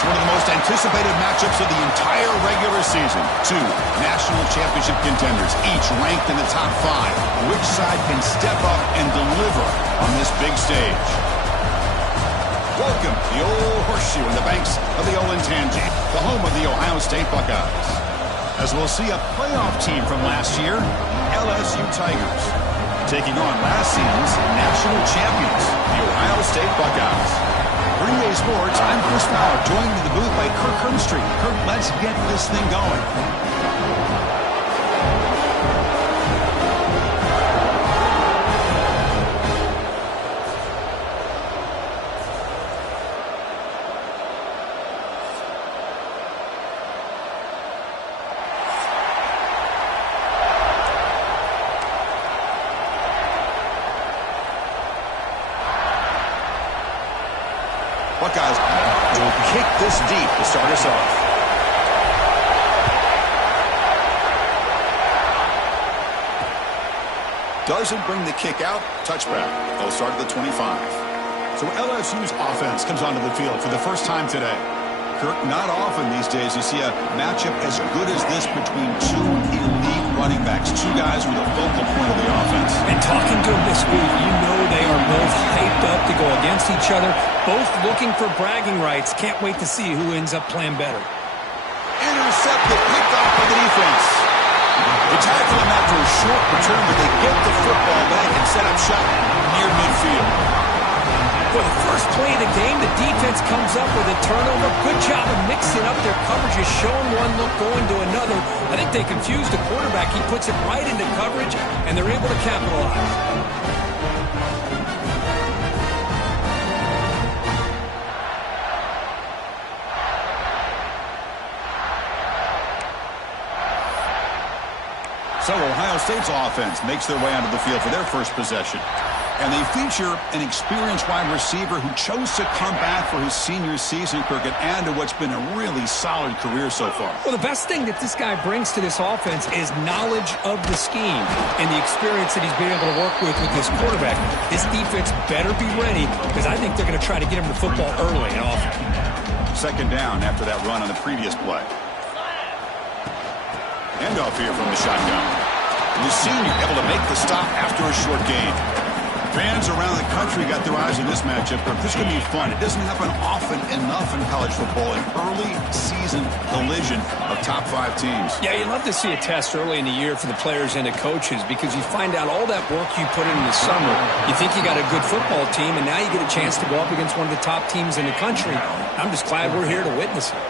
It's one of the most anticipated matchups of the entire regular season. Two national championship contenders, each ranked in the top 5. Which side can step up and deliver on this big stage? Welcome to the old horseshoe in the banks of the Olentangy, the home of the Ohio State Buckeyes. As we'll see a playoff team from last year, LSU Tigers, taking on last season's national champions, the Ohio State Buckeyes. For EA Sports, I'm Chris Fowler, joined in the booth by Kirk Herbstreit. Kirk, let's get this thing going. Buckeyes will kick this deep to start us off. Doesn't bring the kick out. Touchback. They'll start at the 25. So LSU's offense comes onto the field for the first time today. Kirk, not often these days you see a matchup as good as this between two elite running backs, two guys who are the focal point of the offense. And talking to them this week, you know they are both hyped up to go against each other, both looking for bragging rights. Can't wait to see who ends up playing better. Intercepted, picked off by the defense. They tackle him after a short return, but they get the football back and set up shop near midfield. For the first play of the game, the defense comes up with a turnover. Good job of mixing up their coverages, showing one look, going to another. I think they confused the quarterback. He puts it right into coverage, and they're able to capitalize. So Ohio State's offense makes their way onto the field for their first possession. And they feature an experienced wide receiver who chose to come back for his senior season, Kirk, and add to what's been a really solid career so far. Well, the best thing that this guy brings to this offense is knowledge of the scheme and the experience that he's been able to work with this quarterback. This defense better be ready because I think they're going to try to get him the football early and often. Second down after that run on the previous play. Handoff here from the shotgun. And the senior able to make the stop after a short gain. Fans around the country got their eyes on this matchup, but this is going to be fun. It doesn't happen often enough in college football, an early season collision of top 5 teams. Yeah, you love to see a test early in the year for the players and the coaches because you find out all that work you put in the summer. You think you got a good football team, and now you get a chance to go up against one of the top teams in the country. I'm just glad we're here to witness it.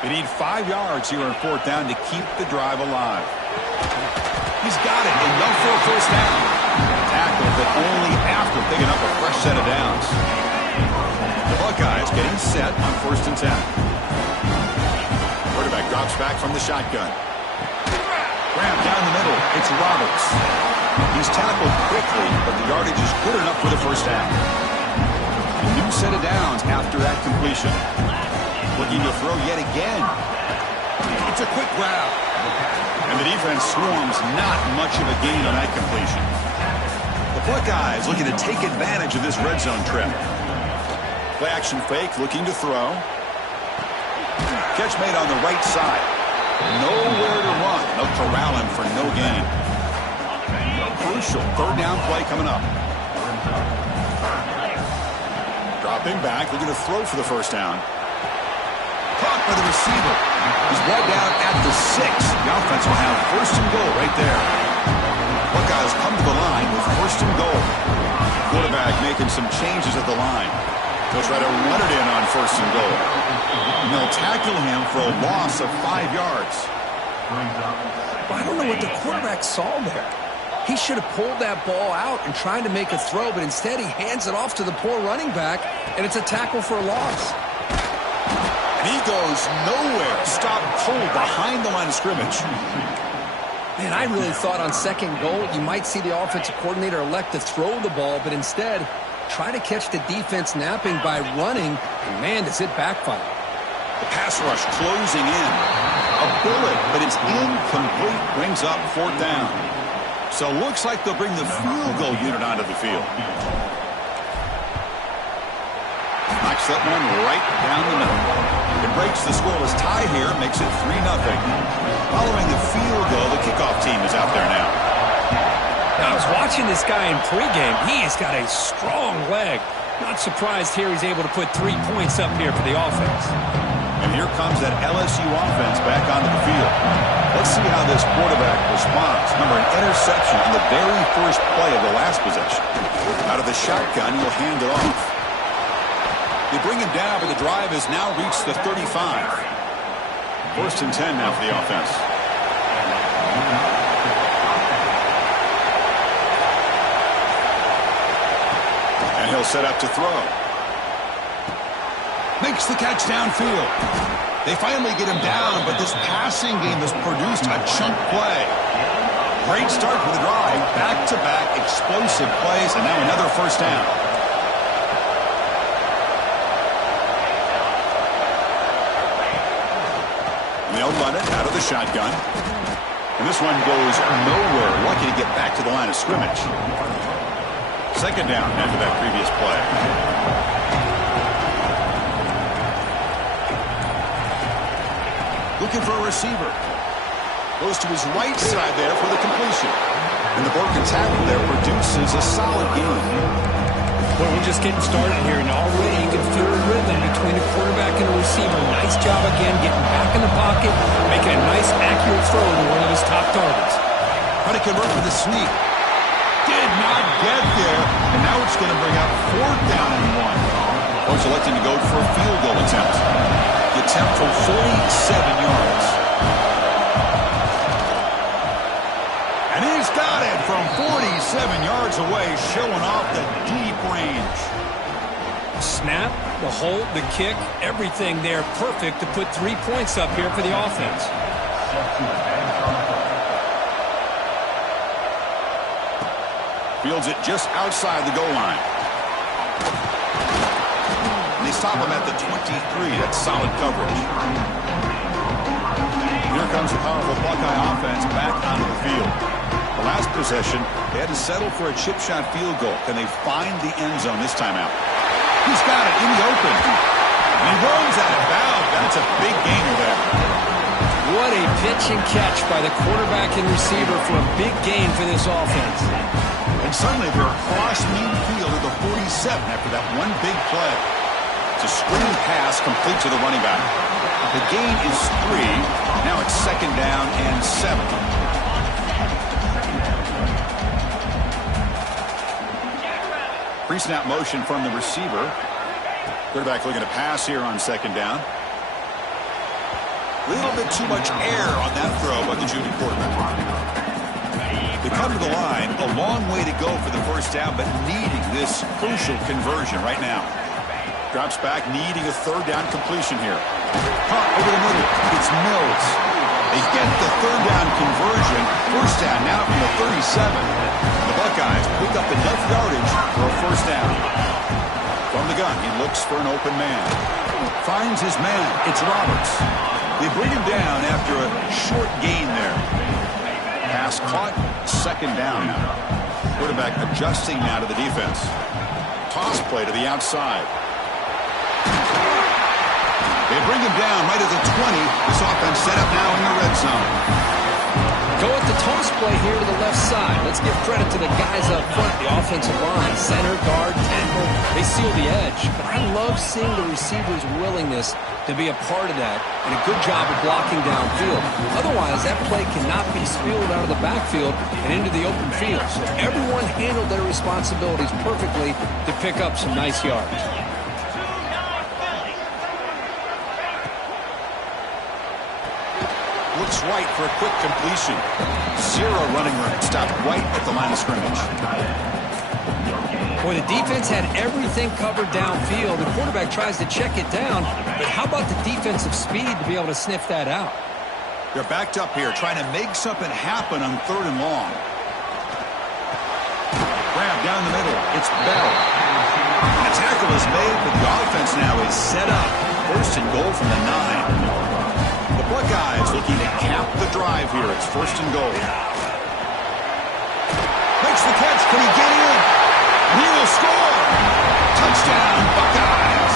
They need 5 yards here on 4th down to keep the drive alive. He's got it, enough for a first down. Tackle, but only after picking up a fresh set of downs. The Buckeyes getting set on 1st and 10. Quarterback drops back from the shotgun. Graham down the middle. It's Roberts. He's tackled quickly, but the yardage is good enough for the first down. A new set of downs after that completion. Looking to throw yet again. It's a quick grab. And the defense swarms, not much of a gain on that completion. The Buckeyes looking to take advantage of this red zone trip. Play action fake, looking to throw. Catch made on the right side. Nowhere to run. They'll corral him for no gain. Crucial 3rd down play coming up. Dropping back, looking to throw for the first down. Caught by the receiver. He's brought down at the 6. The offense will have 1st and goal right there. Buckeyes come to the line with 1st and goal. Quarterback making some changes at the line. They'll try to run it in on 1st and goal. And they'll tackle him for a loss of 5 yards. I don't know what the quarterback saw there. He should have pulled that ball out and tried to make a throw, but instead he hands it off to the poor running back, and it's a tackle for a loss. He goes nowhere. Stop cold behind the line of scrimmage. Man, I really thought on 2nd goal you might see the offensive coordinator elect to throw the ball, but instead try to catch the defense napping by running, and man, does it backfire. The pass rush closing in. A bullet, but it's incomplete. Brings up 4th down. So looks like they'll bring the field goal unit onto the field. Knocks that one right down the middle. It breaks the scoreless tie here, makes it 3-0. Following the field goal, the kickoff team is out there now. Now, I was watching this guy in pregame. He has got a strong leg. Not surprised here he's able to put 3 points up here for the offense. And here comes that LSU offense back onto the field. Let's see how this quarterback responds. Remember, an interception on the very first play of the last possession. Out of the shotgun, he'll hand it off. They bring him down, but the drive has now reached the 35. 1st and 10 now for the offense. And he'll set up to throw. Makes the catch downfield. They finally get him down, but this passing game has produced a chunk play. Great start for the drive. Back-to-back explosive plays, and now another first down. And they'll run it out of the shotgun. And this one goes nowhere. Lucky to get back to the line of scrimmage. 2nd down after that previous play. Looking for a receiver. Goes to his right side there for the completion. And the broken tackle there produces a solid game. Well, we're just getting started here, and already you can feel a rhythm between the quarterback and the receiver. Nice job again getting back in the pocket, making a nice accurate throw to one of his top targets. Trying to convert with a sneak. Did not get there, and now it's going to bring up 4th down and 1. Coach electing to go for a field goal attempt. The attempt for 47 yards. And he's got it from 47 yards away, showing off the deep range. Snap, the hold, the kick, everything there perfect to put 3 points up here for the offense. Fields it just outside the goal line. And they stop him at the 23. That's solid coverage. Here comes the powerful Buckeye offense back onto the field. The last possession, they had to settle for a chip shot field goal. Can they find the end zone this time out? He's got it in the open. And he runs out of bounds. That's a big gainer there. What a pitch and catch by the quarterback and receiver for a big gain for this offense. And suddenly they're across midfield at the 47 after that one big play. It's a screen pass complete to the running back. The gain is 3. Now it's 2nd down and 7. Pre-snap motion from the receiver. Quarterback looking to pass here on 2nd down. A little bit too much air on that throw by the junior quarterback. They come to the line, a long way to go for the first down, but needing this crucial conversion right now. Drops back, needing a 3rd down completion here. Caught over the middle. It's Mills. They get the 3rd down conversion. First down now from the 37. The Buckeyes pick up enough yardage for a first down. From the gun, he looks for an open man. Finds his man. It's Roberts. They bring him down after a short gain there. Pass caught, 2nd down now. Quarterback adjusting now to the defense. Toss play to the outside. They bring him down right at the 20. This offense set up now in the red zone. Go with the toss play here to the left side. Let's give credit to the guys up front, the offensive line, center, guard, tackle. They seal the edge. But I love seeing the receivers' willingness to be a part of that and a good job of blocking downfield. Otherwise, that play cannot be spilled out of the backfield and into the open field. So everyone handled their responsibilities perfectly to pick up some nice yards. Looks right for a quick completion. 0 running room. Stopped right at the line of scrimmage. Boy, the defense had everything covered downfield. The quarterback tries to check it down, but how about the defensive speed to be able to sniff that out? They're backed up here, trying to make something happen on 3rd and long. Grab down the middle. It's Bell. And a tackle is made, but the offense now is set up. 1st and goal from the 9. The Buckeyes looking to cap the drive here. It's 1st and goal. Makes the catch. Can he get in? He will score. Touchdown, Buckeyes.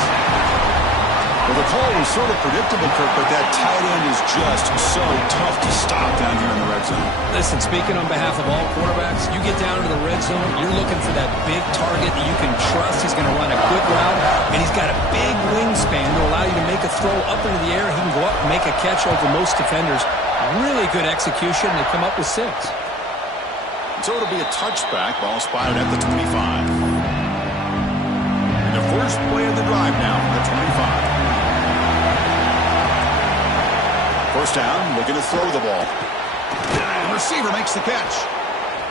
Well, The call was sort of predictable, Kirk, but that tight end is just so tough to stop down here in the red zone. Listen, speaking on behalf of all quarterbacks, you get down to the red zone, you're looking for that big target that you can trust. He's going to run a good route, and he's got a big wingspan to allow you to make a throw up into the air. He can go up and make a catch over most defenders. Really good execution. They come up with 6. So it'll be a touchback. Ball spotted at the 25. And the first play of the drive now, the 25. First down, looking to throw the ball. The receiver makes the catch.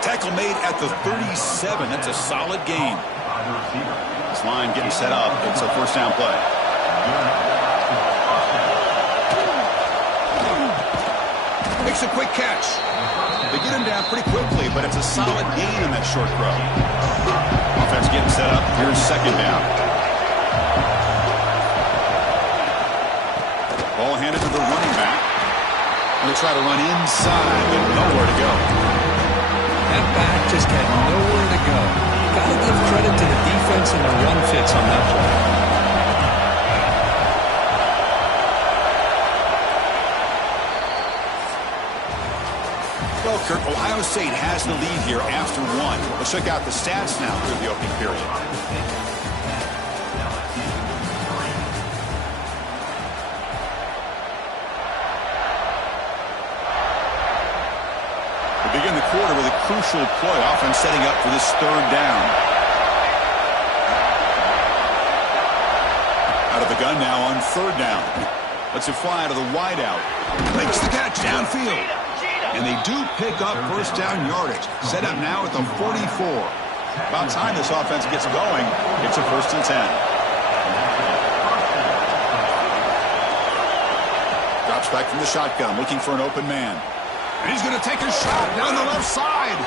Tackle made at the 37. That's a solid gain. This line getting set up. It's a first down play. Makes a quick catch. They get him down pretty quickly, but it's a solid gain on that short throw. Offense getting set up. Here's second down. Ball handed to the running back. They'll try to run inside, but nowhere to go. That back just had nowhere to go. Got to give credit to the defense and the run fits on that play. Well, Kirk, Ohio State has the lead here after 1. Let's check out the stats now through the opening period. Begin the quarter with a crucial play. Offense setting up for this third down. Out of the gun now on third down. Lets it fly to the wideout. Makes the catch downfield. And they do pick up first down yardage. Set up now at the 44. About time this offense gets going. It's a 1st and 10. Drops back from the shotgun, looking for an open man. And he's going to take a shot down the left side.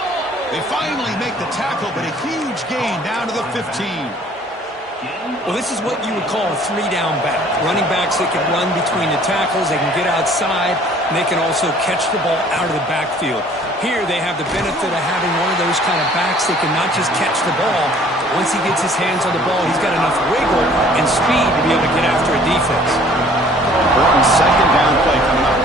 They finally make the tackle, but a huge gain down to the 15. Well, this is what you would call a 3-down back. Running backs, they can run between the tackles, they can get outside, and they can also catch the ball out of the backfield. Here, they have the benefit of having one of those kind of backs that can not just catch the ball, but once he gets his hands on the ball, he's got enough wiggle and speed to be able to get after a defense. Important second down play coming up.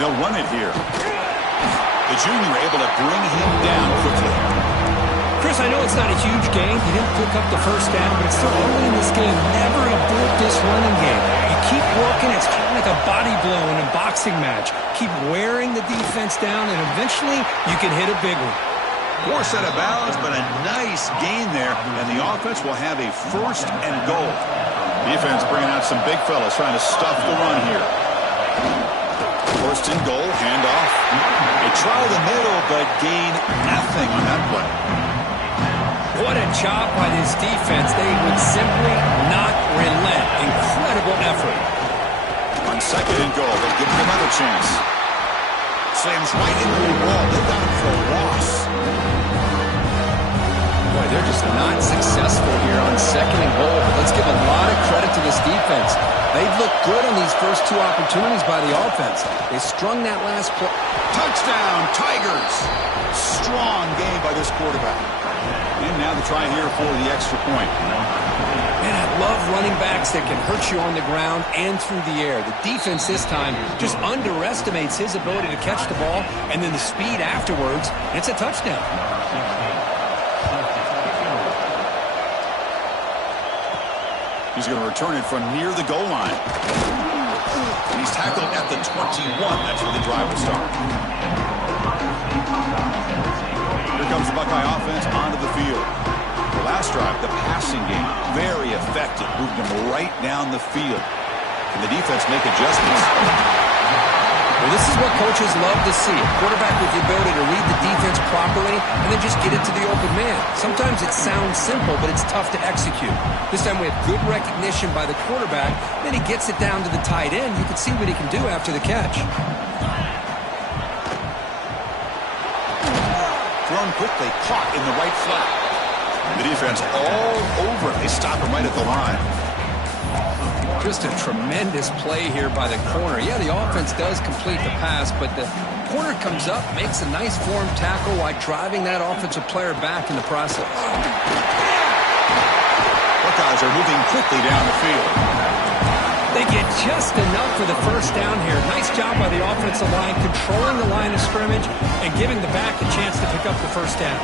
They'll run it here. The junior able to bring him down quickly. Chris, I know it's not a huge game. He didn't pick up the first down, but it's still early in this game. Never abort this running game. You keep working. It's kind of like a body blow in a boxing match. Keep wearing the defense down, and eventually you can hit a big one. Poor set of balance, but a nice gain there, and the offense will have a 1st and goal. Defense bringing out some big fellas trying to stuff the run here. 1st and goal, handoff. They try the middle, but gain nothing on that play. What a job by this defense. They would simply not relent. Incredible effort. On 2nd and goal, they'll give him another chance. Slams right into the wall. They've got him for a loss. Boy, they're just not successful here on 2nd and goal. But let's give a lot of credit to this defense. They've looked good on these first 2 opportunities by the offense. They strung that last play. Touchdown, Tigers. Strong game by this quarterback. And now the try here for the extra point. Man, I love running backs that can hurt you on the ground and through the air. The defense this time just underestimates his ability to catch the ball, and then the speed afterwards, and it's a touchdown. He's going to return it from near the goal line. And he's tackled at the 21. That's where the drive will start. Here comes the Buckeye offense onto the field. The last drive, the passing game, very effective. Moved them right down the field. Can the defense make adjustments? Well, this is what coaches love to see. A quarterback with the ability to read the defense properly and then just get it to the open man. Sometimes it sounds simple, but it's tough to execute. This time we have good recognition by the quarterback. Then he gets it down to the tight end. You can see what he can do after the catch. Thrown quickly, caught in the right flat. The defense all over it. They stop him right at the line. Just a tremendous play here by the corner. Yeah, the offense does complete the pass, but the corner comes up, makes a nice form tackle while driving that offensive player back in the process. Jaguars are moving quickly down the field. They get just enough for the first down here. Nice job by the offensive line, controlling the line of scrimmage and giving the back a chance to pick up the first down.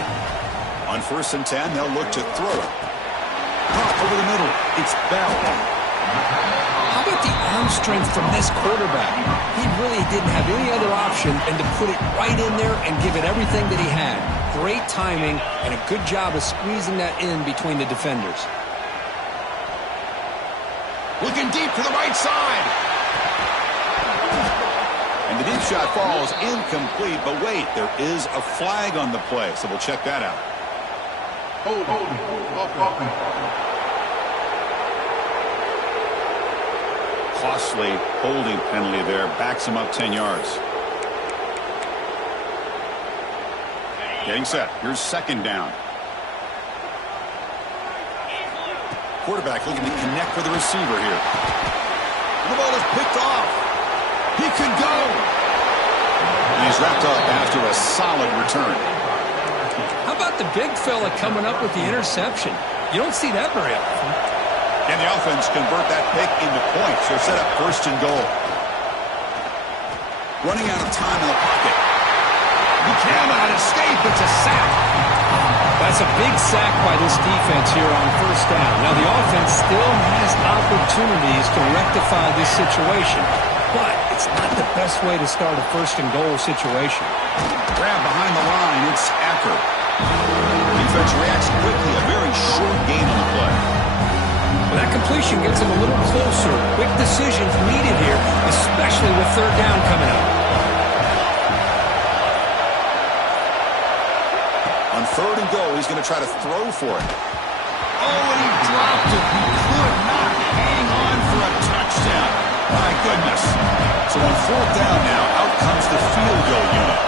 On 1st and 10, they'll look to throw it. Pop over the middle. It's Bell. How about the arm strength from this quarterback? He really didn't have any other option than to put it right in there and give it everything that he had. Great timing and a good job of squeezing that in between the defenders. Looking deep to the right side. And the deep shot falls incomplete. But wait, there is a flag on the play, so we'll check that out. Costly holding penalty there. Backs him up 10 yards. Getting set. Here's 2nd down. Quarterback looking to connect with the receiver here. And the ball is picked off. He could go. And he's wrapped up after a solid return. How about the big fella coming up with the interception? You don't see that very often. And the offense convert that pick into points. They're set up 1st and goal. Running out of time in the pocket. He cannot escape. It's a sack. That's a big sack by this defense here on 1st down. Now, the offense still has opportunities to rectify this situation, but it's not the best way to start a 1st and goal situation. Grab behind the line. It's Acker. Defense reacts quickly. A very short gain on the play. Well, that completion gets him a little closer. Quick decisions needed here, especially with 3rd down coming up. On 3rd and goal, he's going to try to throw for it. Oh, and he dropped it. He could not hang on for a touchdown. My goodness. So on 4th down now, out comes the field goal unit.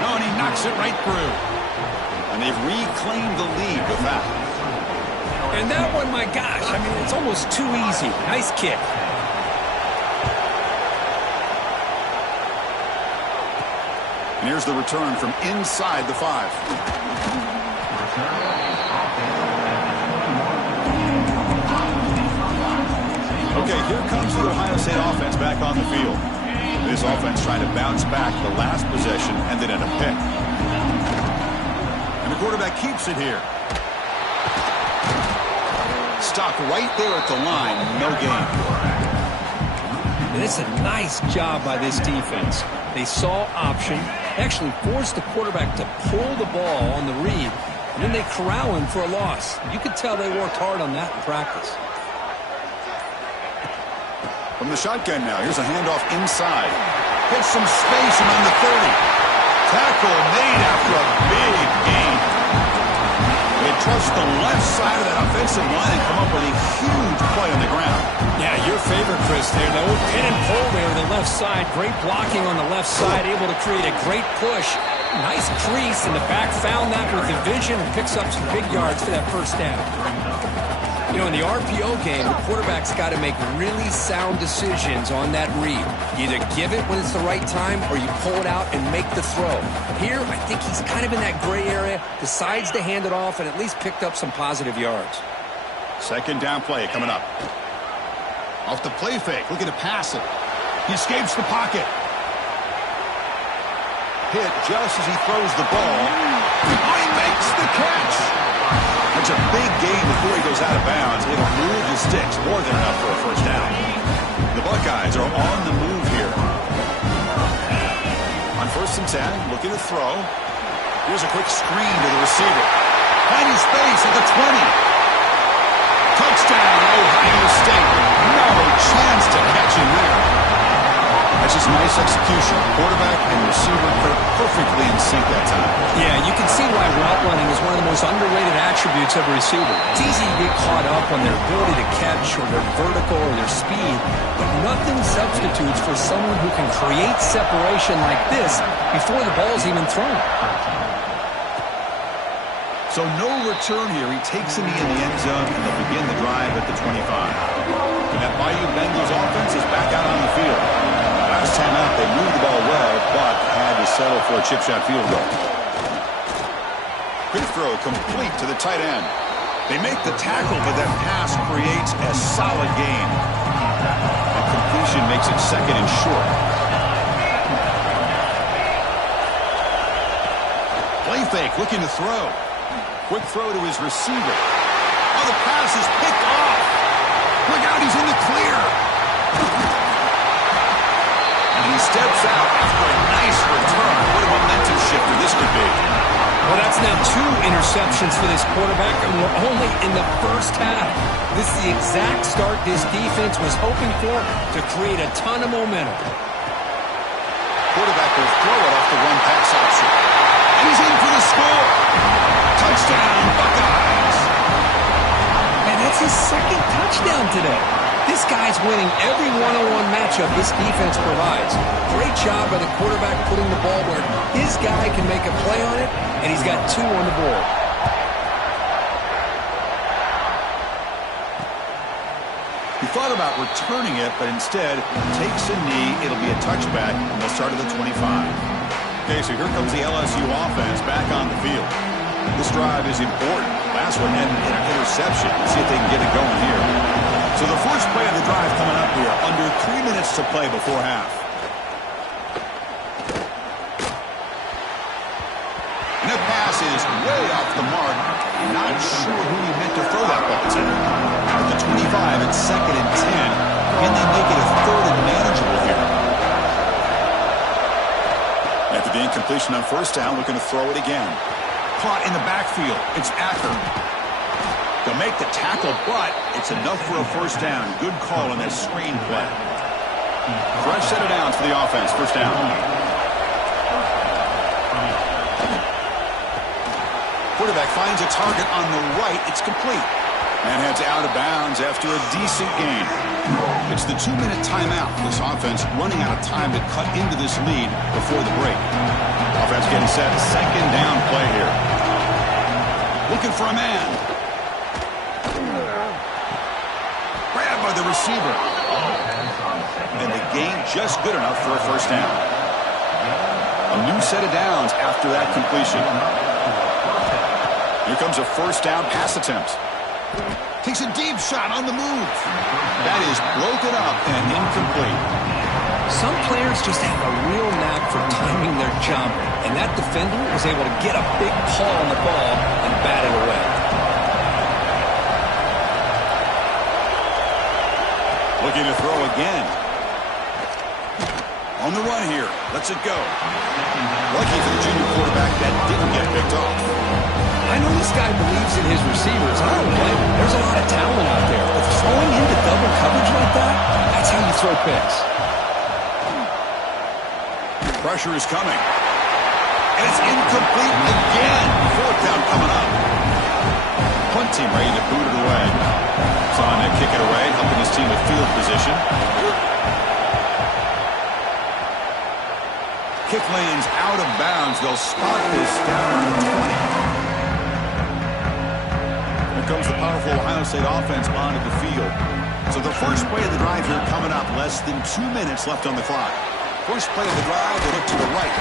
No, and he knocks it right through. And they've reclaimed the lead with that. And that one, my gosh, I mean, it's almost too easy. Nice kick. And here's the return from inside the 5. Okay, here comes the Ohio State offense back on the field. This offense trying to bounce back the last possession and then in a pick. And the quarterback keeps it here. Stopped right there at the line, no gain. And it's a nice job by this defense. They saw option, actually forced the quarterback to pull the ball on the read, and then they corral him for a loss. You could tell they worked hard on that in practice. From the shotgun now, here's a handoff inside. Hits some space around the 30. Tackle made after a big gain. They trust the left side of that offensive line and come up with a huge play on the ground. Yeah, your favorite, Chris, there. The old pin and pull there on the left side. Great blocking on the left side, able to create a great push. Nice crease, and the back found that with the vision and picks up some big yards for that 1st down. You know, in the RPO game, the quarterback's got to make really sound decisions on that read. You either give it when it's the right time or you pull it out and make the throw. Here, I think he's kind of in that gray area, decides to hand it off and at least picked up some positive yards. 2nd down play coming up. Off the play fake, looking to pass it. He escapes the pocket. Hit just as he throws the ball. Oh, he makes the catch. That's a big gain before he goes out of bounds. It'll move the sticks, more than enough for a 1st down. The Buckeyes are on the move here. On 1st and 10, looking to throw. Here's a quick screen to the receiver. Tiny space at the 20. Touchdown, Ohio State. No chance to catch him there. That's just nice execution. Quarterback and receiver perfectly in sync that time. Yeah, you can see why route running is one of the most underrated attributes of a receiver. It's easy to get caught up on their ability to catch or their vertical or their speed, but nothing substitutes for someone who can create separation like this before the ball's even thrown. So no return here. He takes a knee in the end zone, and they'll begin the drive at the 25. And that Bayou Bengals offense is back out on the field. Last time out, they moved the ball well, but had to settle for a chip shot field goal. Quick throw complete to the tight end. They make the tackle, but that pass creates a solid gain. And completion makes it second and short. Play fake, looking to throw. Quick throw to his receiver. Oh, the pass is picked off. Look out, he's in the clear. And he steps out after a nice return. What a momentum shifter this could be. Well, that's now 2 interceptions for this quarterback, and we're only in the first half. This is the exact start this defense was hoping for to create a ton of momentum. Quarterback will throw it off the run pass option. And he's in for the score. Touchdown, Buckeyes. And that's his second touchdown today. This guy's winning every one-on-one matchup this defense provides. Great job by the quarterback putting the ball where his guy can make a play on it, and he's got 2 on the board. He thought about returning it, but instead takes a knee. It'll be a touchback, and they'll start at the 25. Okay, so here comes the LSU offense back on the field. This drive is important. Last one had an interception. Let's see if they can get it going here. So the first play of the drive coming up here, under 3 minutes to play before half. And that pass is way off the mark. Not sure who he meant to throw that ball to. At the 25, it's 2nd and 10. Can they make it a 3rd and manageable here? After the incompletion on first down, looking to throw it again. Caught in the backfield. It's Acker. They'll make the tackle, but it's enough for a first down. Good call on that screen play. Fresh set of downs for the offense. First down. Quarterback finds a target on the right. It's complete. And heads out of bounds after a decent gain. It's the 2-minute timeout. This offense running out of time to cut into this lead before the break. Offense getting set. Second down play here. Looking for a man. Grabbed by the receiver. And the gain just good enough for a first down. A new set of downs after that completion. Here comes a first down pass attempt. Takes a deep shot on the move. That is broken up and incomplete. Some players just have a real knack for timing their jump, and that defender was able to get a big paw on the ball and bat it away. Looking to throw again. On the run here. Lets it go. Lucky for the junior quarterback that didn't get picked off. I know this guy believes in his receivers. I don't blame him. There's a lot of talent out there. But throwing into double coverage like that, that's how you throw picks. Pressure is coming. And it's incomplete again. Fourth down coming up. Punt team ready to boot it away. Trying to kick it away, helping his team with field position. Kick lands out of bounds. They'll spot this down on the 20. Here comes the powerful Ohio State offense onto the field. So the first play of the drive here coming up. Less than 2 minutes left on the clock. First play of the drive, they look to the right.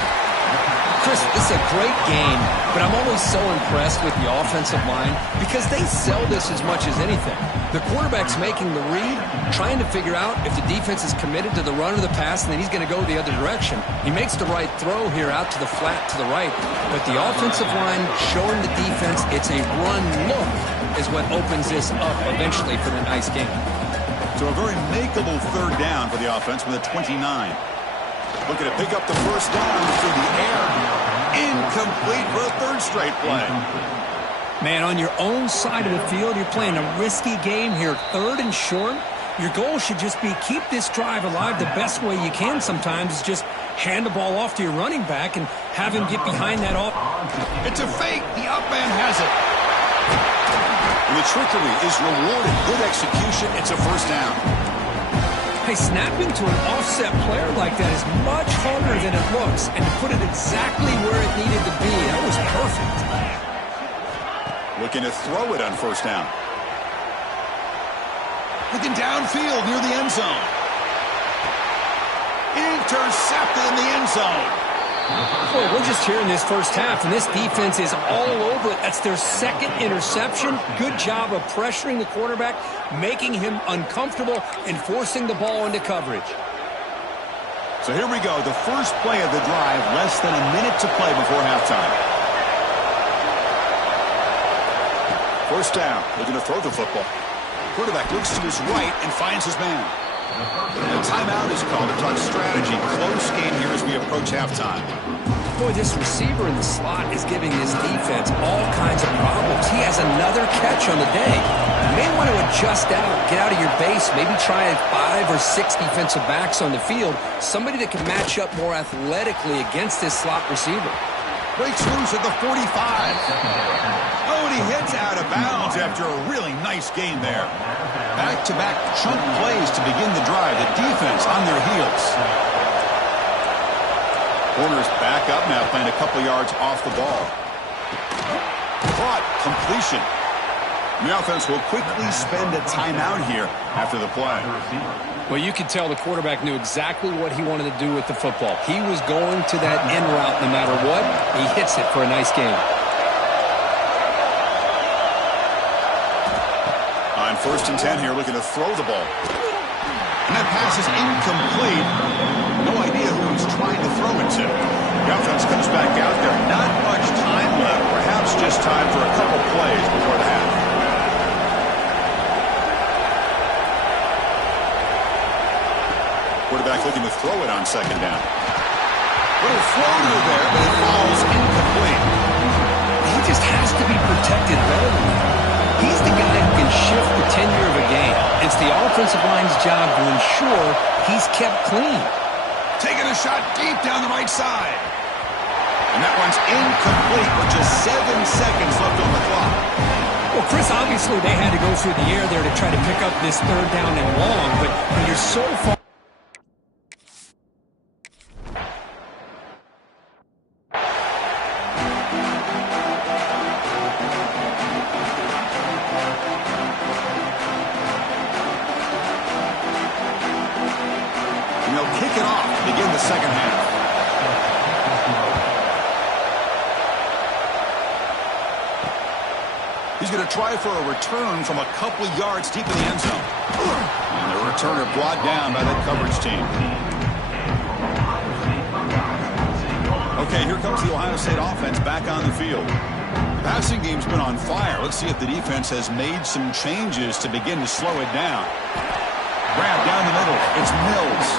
Chris, this is a great game, but I'm always so impressed with the offensive line because they sell this as much as anything. The quarterback's making the read, trying to figure out if the defense is committed to the run or the pass, and then he's going to go the other direction. He makes the right throw here out to the flat to the right, but the offensive line showing the defense it's a run look is what opens this up eventually for the nice game. So a very makeable third down for the offense with a 29. Looking to pick up the first down through the air. Incomplete for a third straight play. Man, on your own side of the field, you're playing a risky game here. 3rd and short. Your goal should just be keep this drive alive the best way you can sometimes is just hand the ball off to your running back and have him get behind that off. It's a fake. The up man has it. And the trickery is rewarded. Good execution. It's a first down. Hey, snapping to an offset player like that is much harder than it looks, and to put it exactly where it needed to be, that was perfect. Looking to throw it on first down. Looking downfield near the end zone. Intercepted in the end zone. Boy, we're just here in this first half, and this defense is all over it. That's their second interception. Good job of pressuring the quarterback, making him uncomfortable, and forcing the ball into coverage. So here we go, the first play of the drive, less than a minute to play before halftime. First down, looking to throw the football. Quarterback looks to his right and finds his man. And a timeout is called to talk strategy. Close game here as we approach halftime. Boy, this receiver in the slot is giving this defense all kinds of problems. He has another catch on the day. You may want to adjust out, get out of your base, maybe try 5 or 6 defensive backs on the field, somebody that can match up more athletically against this slot receiver. Breaks loose at the 45. Oh, and he hits out of bounds after a really nice game there. Back-to-back chunk plays to begin the drive. The defense on their heels. Corners back up now, playing a couple yards off the ball. Caught. Completion. The offense will quickly spend a timeout here after the play. Well, you could tell the quarterback knew exactly what he wanted to do with the football. He was going to that end route no matter what. He hits it for a nice game. On 1st and 10 here, looking to throw the ball. And that pass is incomplete. No idea who he's trying to throw it to. The offense comes back out there. Not much time left. Perhaps just time for a couple plays before the half. Quarterback looking to throw it on 2nd down. Little floater there, but it falls incomplete. He just has to be protected better than that. He's the guy who can shift the tenure of a game. It's the offensive line's job to ensure he's kept clean. Taking a shot deep down the right side. And that one's incomplete with just 7 seconds left on the clock. Well, Chris, obviously they had to go through the air there to try to pick up this 3rd down and long, but when you're so far... Kick it off to begin the second half. He's going to try for a return from a couple of yards deep in the end zone. And the returner brought down by that coverage team. Okay, here comes the Ohio State offense back on the field. The passing game's been on fire. Let's see if the defense has made some changes to begin to slow it down. Grab down the middle. It's Mills.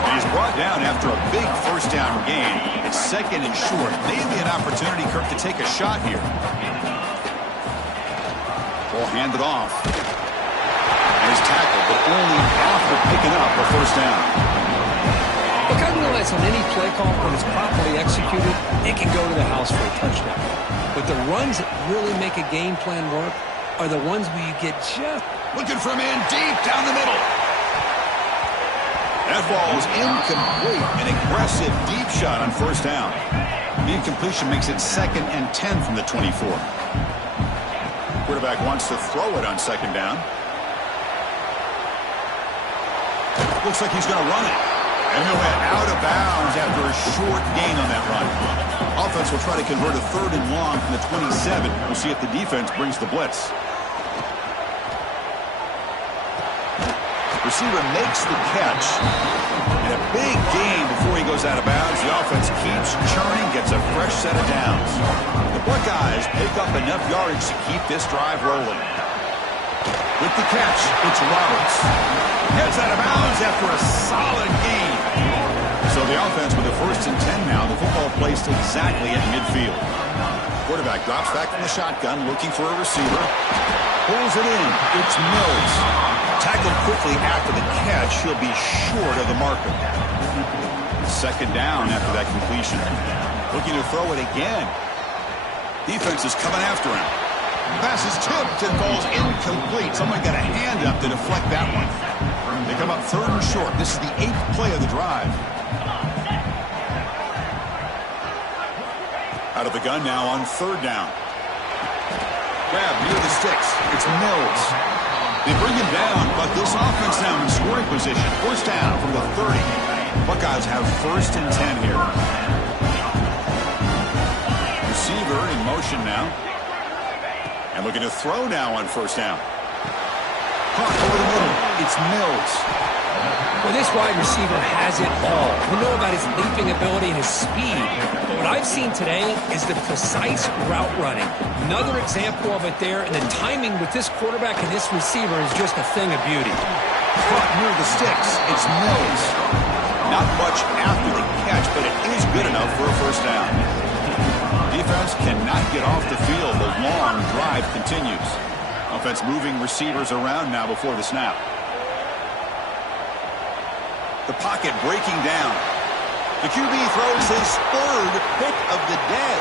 And he's brought down after a big 1st down gain. It's 2nd and short. Maybe an opportunity, Kirk, to take a shot here. Ball handed off. And he's tackled, but only after picking up a 1st down. Look, I realize on any play call, when it's properly executed, it can go to the house for a touchdown. But the runs that really make a game plan work are the ones where you get just... Looking for a man deep down the middle. That ball is incomplete. An aggressive deep shot on 1st down. The incompletion makes it 2nd and 10 from the 24. Quarterback wants to throw it on 2nd down. Looks like he's going to run it. And he'll head out of bounds after a short gain on that run. Offense will try to convert a 3rd and long from the 27. We'll see if the defense brings the blitz. Receiver makes the catch. And a big gain before he goes out of bounds. The offense keeps churning, gets a fresh set of downs. The Buckeyes pick up enough yardage to keep this drive rolling. With the catch, it's Roberts. Gets out of bounds after a solid gain. So the offense with a 1st and 10 now. The football placed exactly at midfield. Quarterback drops back from the shotgun, looking for a receiver. Pulls it in. It's Mills. Tackled quickly after the catch. He'll be short of the marker. 2nd down after that completion. Looking to throw it again. Defense is coming after him. Pass is tipped and falls incomplete. Someone got a hand up to deflect that one. They come up 3rd and short. This is the 8th play of the drive. Out of the gun now on 3rd down. Grab near the sticks. It's Mills. They bring him down, but this offense now in scoring position. 1st down from the 30. Buckeyes have 1st and 10 here. receiver in motion now. And looking to throw now on first down. Caught over the middle. It's Mills. Well, this wide receiver has it all. We know about his leaping ability and his speed. But what I've seen today is the precise route running. Another example of it there, and the timing with this quarterback and this receiver is just a thing of beauty. Caught near the sticks. It's Mills. Not much after the catch, but it is good enough for a first down. Defense cannot get off the field. The long drive continues. Offense moving receivers around now before the snap. The pocket breaking down. The QB throws his third pick of the day.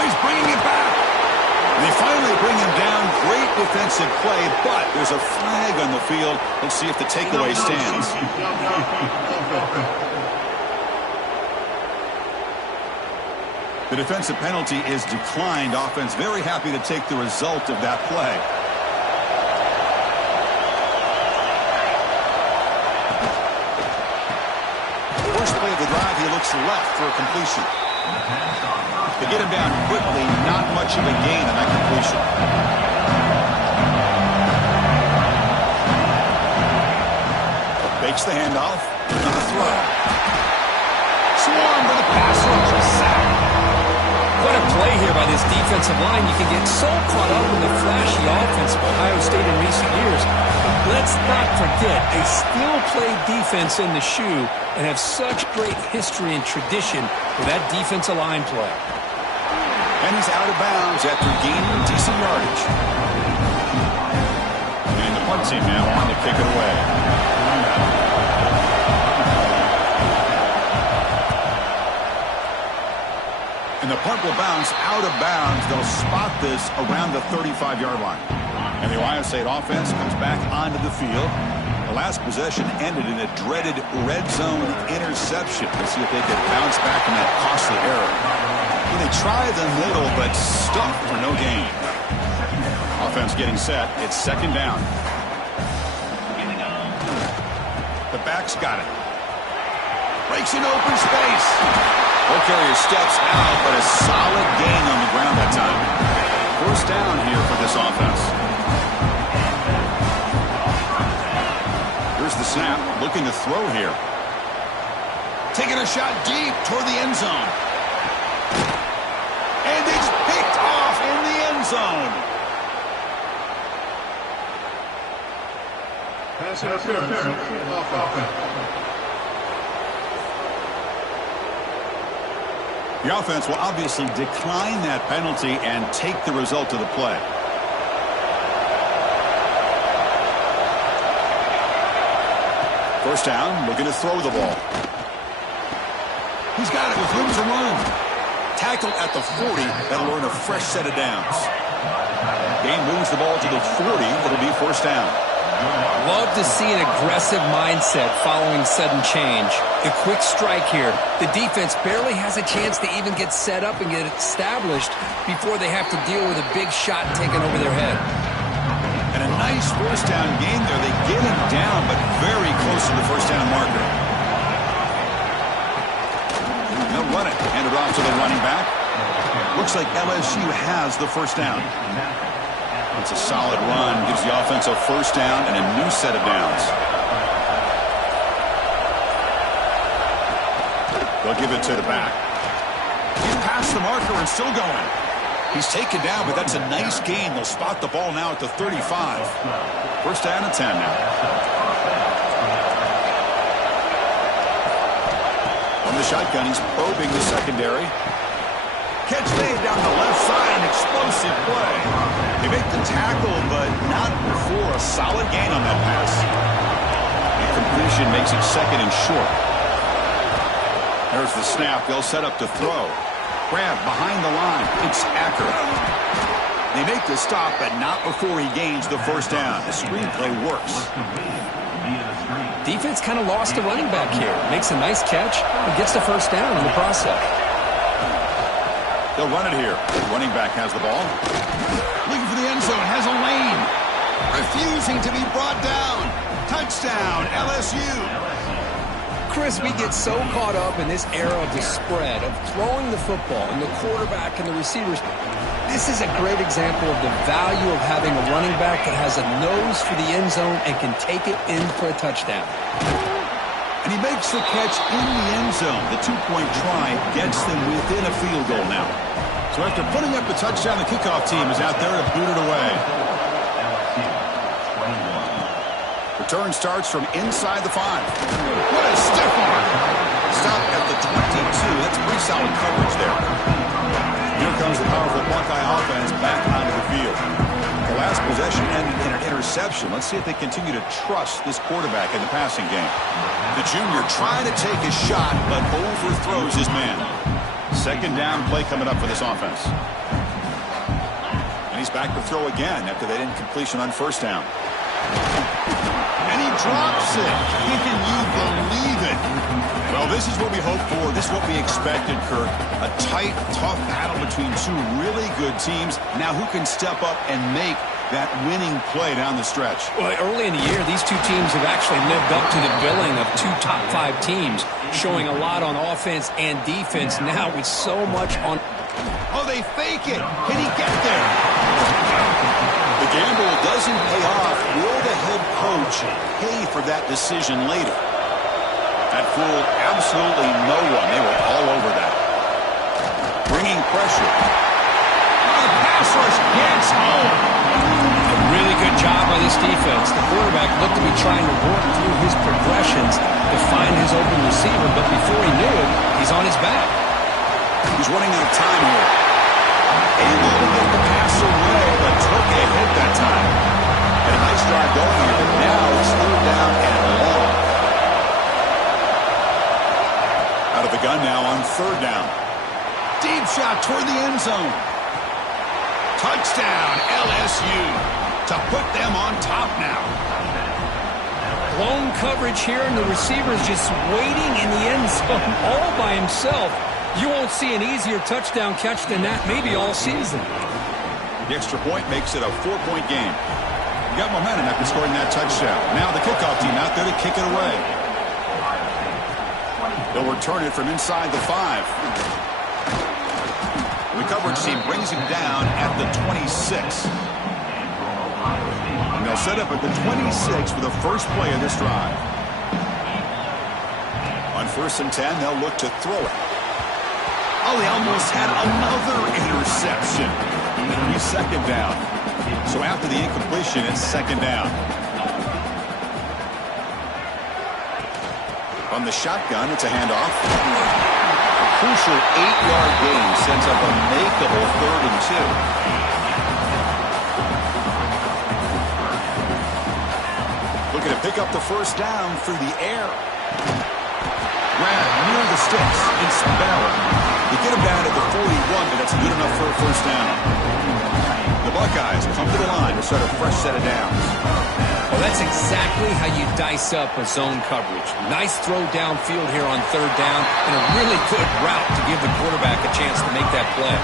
He's bringing it back. They finally bring him down. Great defensive play, but there's a flag on the field. Let's see if the takeaway stands. The defensive penalty is declined. Offense very happy to take the result of that play. First play of the drive, he looks left for a completion. They get him down quickly, not much of a gain on that completion. Fakes the handoff, on the throw. Swarm for the pass rush, sack. What a play here by this defensive line. You can get so caught up in the flashy offense of Ohio State in recent years. Let's not forget, they still play defense in the shoe and have such great history and tradition with that defensive line play. And he's out of bounds after gaining decent yardage. And the punt team now on to kick it away. And the punt will bounce out of bounds. They'll spot this around the 35-yard line. And the Ohio State offense comes back onto the field. The last possession ended in a dreaded red zone interception. Let's see if they can bounce back from that costly error. And they try the middle, but stuck for no gain. Offense getting set. It's second down. The back's got it. Breaks in open space. Ball carrier steps out, but a solid gain on the ground that time. First down here for this offense. Here's the snap, looking to throw here. Taking a shot deep toward the end zone. And it's picked off in the end zone. Pass interference off offense. The offense will obviously decline that penalty and take the result of the play. First down, looking to throw the ball. He's got it with room to run. Tackled at the 40. That'll earn a fresh set of downs. Game moves the ball to the 40. It'll be first down. Love to see an aggressive mindset following sudden change. The quick strike here. The defense barely has a chance to even get set up and get established before they have to deal with a big shot taken over their head. And a nice first down game there. They get him down, but very close to the first down marker. They'll run it. Hand it off to the running back. Looks like LSU has the first down. It's a solid run. Gives the offense a first down and a new set of downs. They'll give it to the back. He's past the marker and still going. He's taken down, but that's a nice gain. They'll spot the ball now at the 35. First down and 10 now. From the shotgun, he's probing the secondary. Catch made down the left side, an explosive play. They make the tackle, but not before a solid gain on that pass. The completion makes it second and short. There's the snap. They'll set up to throw. Grab behind the line. It's Acker. They make the stop, but not before he gains the first down. The screenplay works. Defense kind of lost a running back here. Makes a nice catch and gets the first down in the process. They'll run it here. The running back has the ball. Looking for the end zone. Has a lane. Refusing to be brought down. Touchdown, LSU. Chris, we get so caught up in this era of the spread, of throwing the football and the quarterback and the receivers. This is a great example of the value of having a running back that has a nose for the end zone and can take it in for a touchdown. And he makes the catch in the end zone. The two-point try gets them within a field goal now. So after putting up the touchdown, the kickoff team is out there to boot it away. Return starts from inside the 5. What a stiff arm. Stop at the 22. That's pretty solid coverage there. Here comes the powerful Buckeye offense back onto the field. The last possession ended in an interception. Let's see if they continue to trust this quarterback in the passing game. The junior trying to take a shot, but overthrows his man. Second down play coming up for this offense. And he's back to throw again after that incompletion on first down. And he drops it. Can you believe it? Well, this is what we hoped for. This is what we expected, Kirk. A tight, tough battle between two really good teams. Now who can step up and make that winning play down the stretch? Well, early in the year, these two teams have actually lived up to the billing of two top-5 teams, showing a lot on offense and defense. Now with so much on... Oh, they fake it. Can he get there? The gamble doesn't pay off. Will the head coach pay for that decision later? That fooled absolutely no one. They were all over that. Bringing pressure. Oh, the pass rush gets home. A really good job by this defense. The quarterback looked to be trying to work through his progressions to find his open receiver, but before he knew it, he's on his back. He's running out of time here. Able to get the pass away, but took a hit that time. And a nice drive going here, but now it's slowed down and long. Out of the gun now on third down. Deep shot toward the end zone. Touchdown, LSU, to put them on top now. Blown coverage here, and the receiver's just waiting in the end zone all by himself. You won't see an easier touchdown catch than that maybe all season. The extra point makes it a 4-point game. You got momentum after scoring that touchdown. Now the kickoff team out there to kick it away. They'll return it from inside the 5. The coverage team brings him down at the 26. And they'll set up at the 26 for the first play of this drive. On 1st and 10, they'll look to throw it. Oh, they almost had another interception. It'll be second down. So after the incompletion, it's second down. On the shotgun, it's a handoff. A crucial 8-yard gain sends up a makeable 3rd and 2. Looking to pick up the first down through the air. Grab near the sticks. It's Bell. You get him down at the 41, but that's good enough for a first down. The Buckeyes come to the line to start a fresh set of downs. Well, that's exactly how you dice up a zone coverage. Nice throw downfield here on third down, and a really good route to give the quarterback a chance to make that play.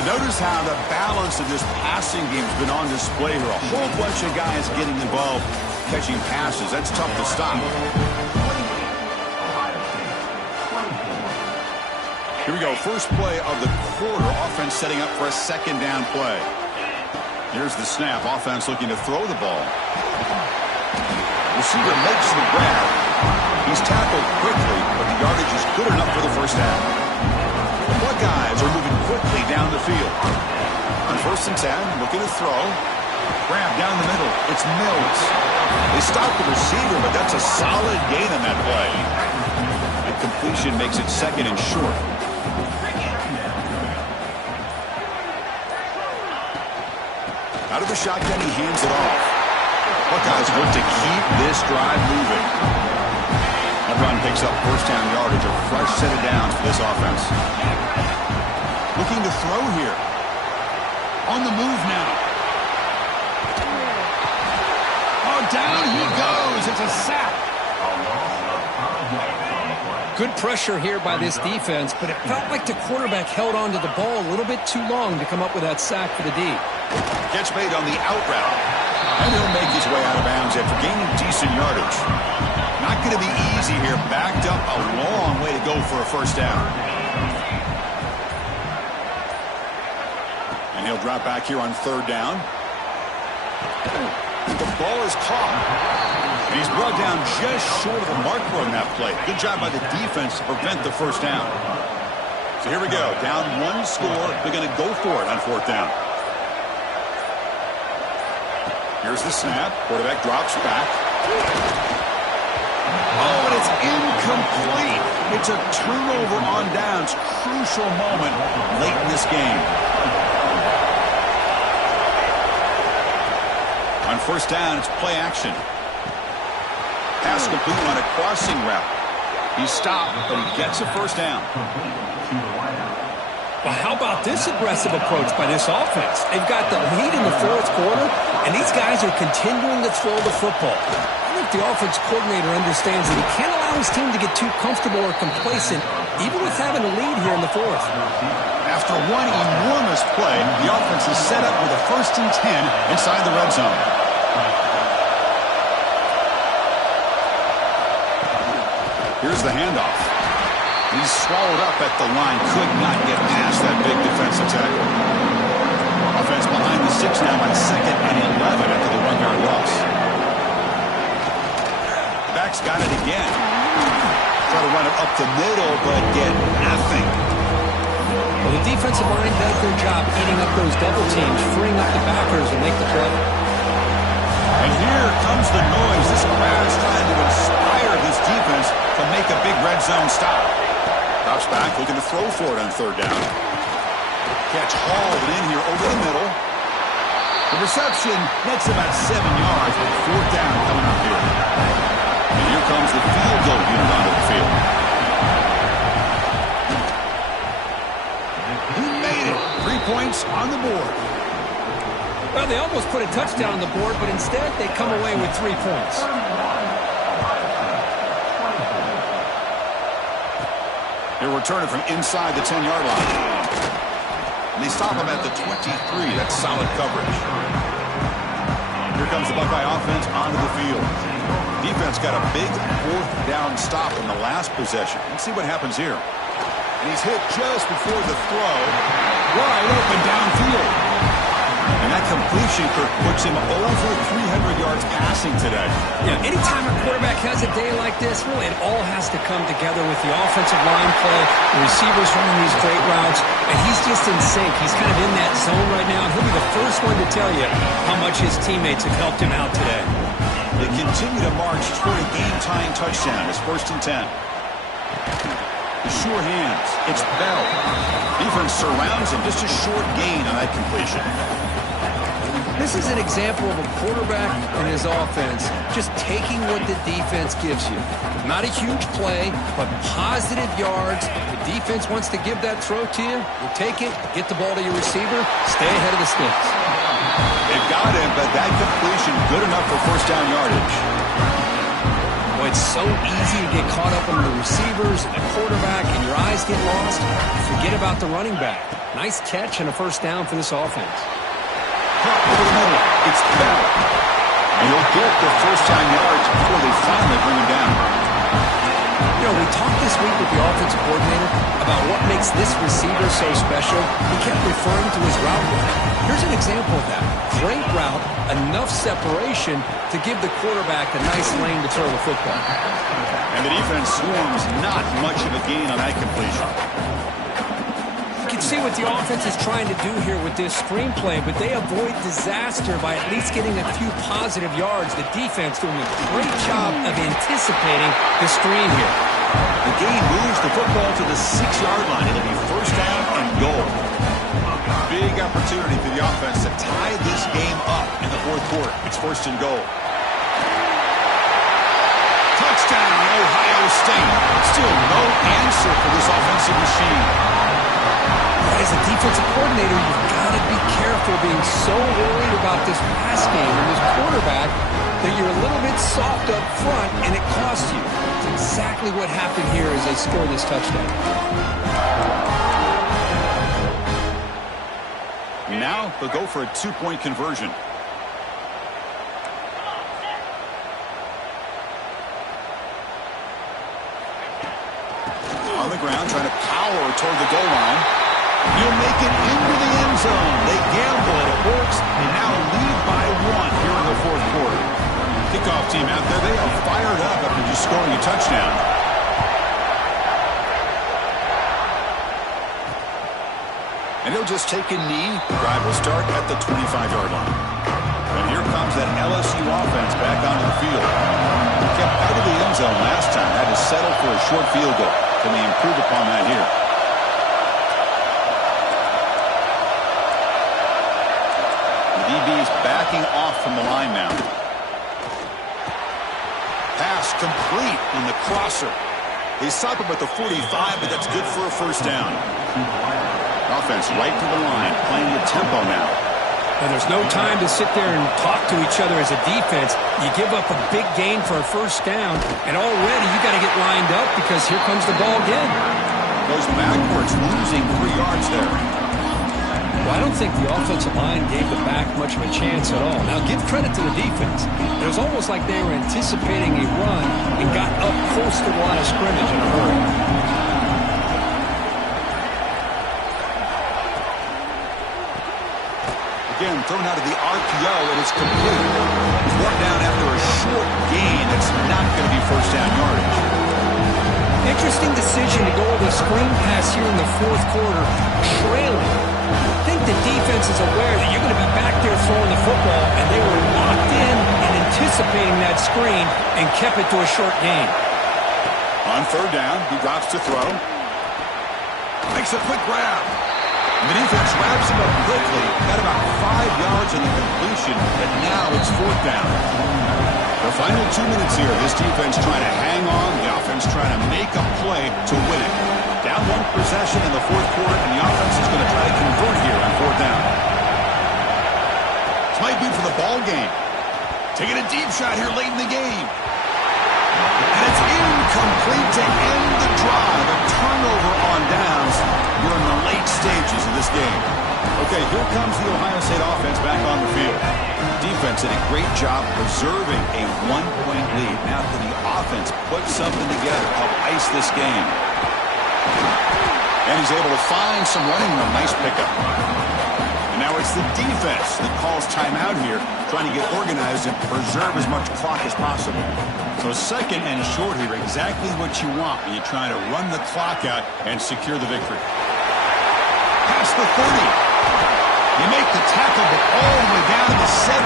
And notice how the balance of this passing game has been on display here. A whole bunch of guys getting involved, catching passes. That's tough to stop. Here we go, first play of the quarter. Offense setting up for a second down play. Here's the snap. Offense looking to throw the ball. Receiver makes the grab. He's tackled quickly, but the yardage is good enough for the first down. The Buckeyes are moving quickly down the field. On 1st and 10, looking to throw. Grab down the middle. It's Mills. They stop the receiver, but that's a solid gain on that play. And completion makes it second and short. Out of the shotgun, he hands it off. Buckeyes look to keep this drive moving. That run picks up first down yardage, a fresh set of downs for this offense. Looking to throw here. On the move now. Oh, down he goes. It's a sack. Good pressure here by this defense, but it felt like the quarterback held on to the ball a little bit too long to come up with that sack for the D. Catch made on the out route. And he'll make his way out of bounds after gaining decent yardage. Not going to be easy here. Backed up a long way to go for a first down. And he'll drop back here on third down. The ball is caught. And he's brought down just short of the marker on that play. Good job by the defense to prevent the first down. So here we go. Down one score. They're going to go for it on fourth down. Here's the snap. Quarterback drops back. Oh, and it's incomplete. It's a turnover on downs. Crucial moment late in this game. On first down, it's play action. Pass complete on a crossing route. He's stopped, but he gets a first down. Well, how about this aggressive approach by this offense? They've got the lead in the fourth quarter, and these guys are continuing to throw the football. I think the offense coordinator understands that he can't allow his team to get too comfortable or complacent, even with having a lead here in the fourth. After one enormous play, the offense is set up with a 1st and 10 inside the red zone. Here's the handoff. He's swallowed up at the line. Could not get past that big defensive tackle. Offense behind the 6 now on 2nd and 11 after the 1-yard loss. Back's got it again. Try to run it up the middle, but get nothing. Well, the defensive line does their job eating up those double teams, freeing up the backers and make the play. And here comes the noise. This crowd's trying to inspire this defense to make a big red zone stop. Drops back, looking to throw for it on third down. Catch hauled in here over the middle. The reception nets about 7 yards, but fourth down coming up here. And here comes the field goal unit onto the field. He made it. 3 points on the board. Well, they almost put a touchdown on the board, but instead they come away with 3 points. They're returning from inside the 10-yard line. And they stop him at the 23. That's solid coverage. Here comes the Buckeye offense onto the field. Defense got a big fourth down stop in the last possession. Let's see what happens here. And he's hit just before the throw. Wide open downfield. And that completion, Kirk, puts him over 300 yards passing today. Yeah, anytime a quarterback has a day like this, really, it all has to come together with the offensive line play, the receivers running these great routes, and he's just in sync. He's kind of in that zone right now. He'll be the first one to tell you how much his teammates have helped him out today. They continue to march toward a game-tying touchdown. It's 1st and 10. The sure hands. It's Bell. Defense surrounds him. Just a short gain on that completion. This is an example of a quarterback and his offense just taking what the defense gives you. Not a huge play, but positive yards. The defense wants to give that throw to you. You take it, get the ball to your receiver, stay ahead of the sticks. They've got him, but that completion good enough for first down yardage. Well, it's so easy to get caught up on the receivers and the quarterback, and your eyes get lost. You forget about the running back. Nice catch and a first down for this offense. Over the middle, it's Bell. And he'll get the first down yards before they finally bring him down. You know, we talked this week with the offensive coordinator about what makes this receiver so special. He kept referring to his route running. Here's an example of that. Great route, enough separation to give the quarterback a nice lane to throw the football. And the defense swarms not much of a gain on that completion. You can see what the offense is trying to do here with this screenplay, but they avoid disaster by at least getting a few positive yards. The defense doing a great job of anticipating the screen here. The game moves the football to the 6-yard line. It'll be first down and goal. Big opportunity for the offense to tie this game up in the fourth quarter. It's first and goal. Touchdown, Ohio State. Still no answer for this offensive machine. As a defensive coordinator, you've got to be careful being so worried about this pass game and this quarterback that you're a little bit soft up front and it costs you. It's exactly what happened here as they score this touchdown. Now they'll go for a 2-point conversion. On the ground, trying to power toward the goal line. He'll make it into the end zone. They gamble it. It works. They now lead by 1 here in the fourth quarter. Kickoff team out there, they are fired up after just scoring a touchdown. And he'll just take a knee. The drive will start at the 25-yard line. And here comes that LSU offense back onto the field. Kept out of the end zone last time. Had to settle for a short field goal. Can they improve upon that here? The DB's backing off from the line now. Pass complete on the crosser. They stop him at the 45, but that's good for a first down. Offense right to the line, playing the tempo now. And there's no time to sit there and talk to each other as a defense. You give up a big gain for a first down, and already you got to get lined up because here comes the ball again. Goes backwards, losing 3 yards there. Well, I don't think the offensive line gave the back much of a chance at all. Now, give credit to the defense. It was almost like they were anticipating a run and got up close to the line of scrimmage in a hurry. Again, thrown out of the RPO, and it's complete. It's brought down after a short gain. That's not going to be first down yardage. Interesting decision to go with a screen pass here in the fourth quarter, trailing. I think the defense is aware that you're going to be back there throwing the football, and they were locked in and anticipating that screen and kept it to a short gain. On third down, he drops to throw. Makes a quick grab. The defense wraps him up quickly. Got about 5 yards in the completion, but now it's fourth down. The final 2 minutes here. This defense trying to hang on. The offense trying to make a play to win it. Down 1 possession in the fourth quarter, and the offense is going to try to convert here on fourth down. This might be for the ball game. Taking a deep shot here late in the game. And it's incomplete to end the drive. A turnover on downs. We're in the late stages of this game. Okay, here comes the Ohio State offense back on the field. Defense did a great job preserving a 1-point lead. Now can the offense put something together, help ice this game? And he's able to find some running room. Nice pickup. And now it's the defense that calls timeout here, trying to get organized and preserve as much clock as possible. So second and short here, exactly what you want when you're trying to run the clock out and secure the victory. Past the 30. You make the tackle, but all the way down to the 17.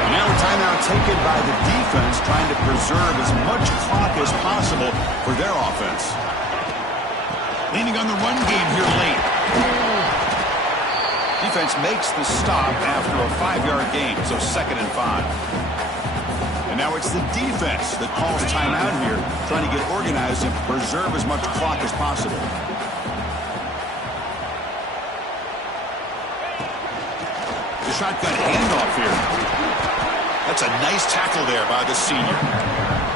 And now a timeout taken by the defense, trying to preserve as much clock as possible for their offense. Leaning on the run game here late. Defense makes the stop after a 5-yard gain, so 2nd and 5. And now it's the defense that calls timeout here, trying to get organized and preserve as much clock as possible. The shotgun handoff here. That's a nice tackle there by the senior.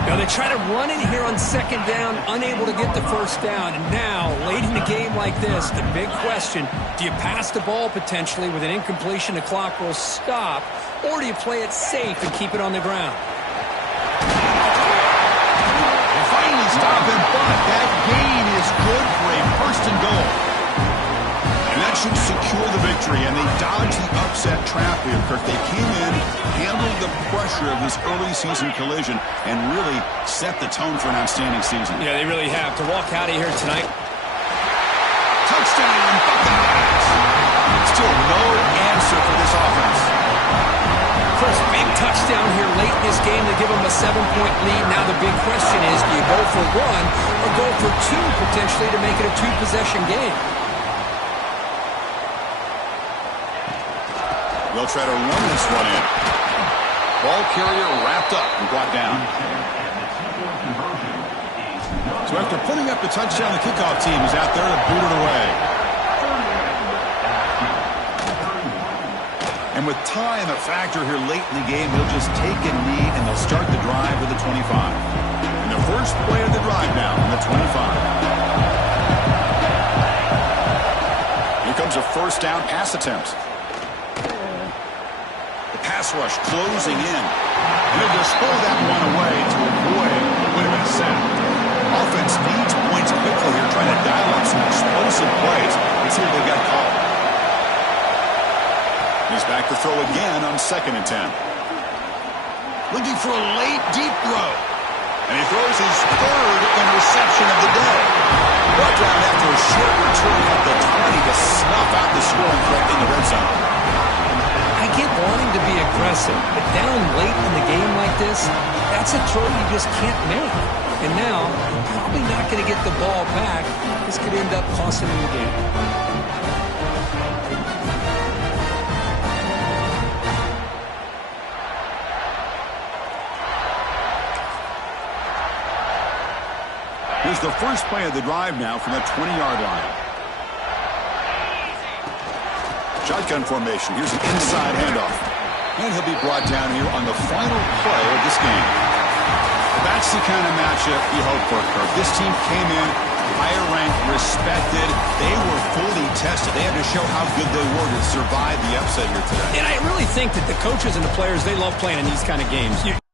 Now they try to run it here on 2nd down, unable to get the first down. And now, late in the game like this, the big question, do you pass the ball potentially with an incompletion, the clock will stop, or do you play it safe and keep it on the ground? They finally stop him, but that gain is good for a first and goal. And that should secure the victory, and they dodge the upset trap here, Kirk. They came in, handled the pressure of this early season collision, and really set the tone for an outstanding season. Yeah, they really have. To walk out of here tonight. Touchdown, Buckeyes! Still no answer for this offense. First big touchdown here late in this game to give them a 7-point lead. Now the big question is, do you go for 1 or go for 2 potentially to make it a 2-possession game? They'll try to run this one in. Ball carrier wrapped up and brought down. So after putting up the touchdown, the kickoff team is out there to boot it away. And with time a factor here late in the game, they'll just take a knee and they'll start the drive with the 25. And the first play of the drive now on the 25. Here comes a first down pass attempt. Pass rush closing in. And they'll just throw that one away to avoid what would have been a sack. defense needs points quickly here, trying to dial up some explosive plays. Let's see what they've got called. He's back to throw again on 2nd and 10. Looking for a late, deep throw. And he throws his 3rd interception of the day. Brought down after a short return at the 20 to snuff out the scoring threat in the red zone. I get wanting to be aggressive, but down late in the game like this, that's a throw you just can't make. And now, you're probably not going to get the ball back. This could end up costing him the game. Here's the first play of the drive now from the 20-yard line. Shotgun formation. Here's an inside handoff. And he'll be brought down here on the final play of this game. That's the kind of matchup you hope for, Kirk. This team came in higher ranked, respected. They were fully tested. They had to show how good they were to survive the upset here today. And I really think that the coaches and the players, they love playing in these kind of games.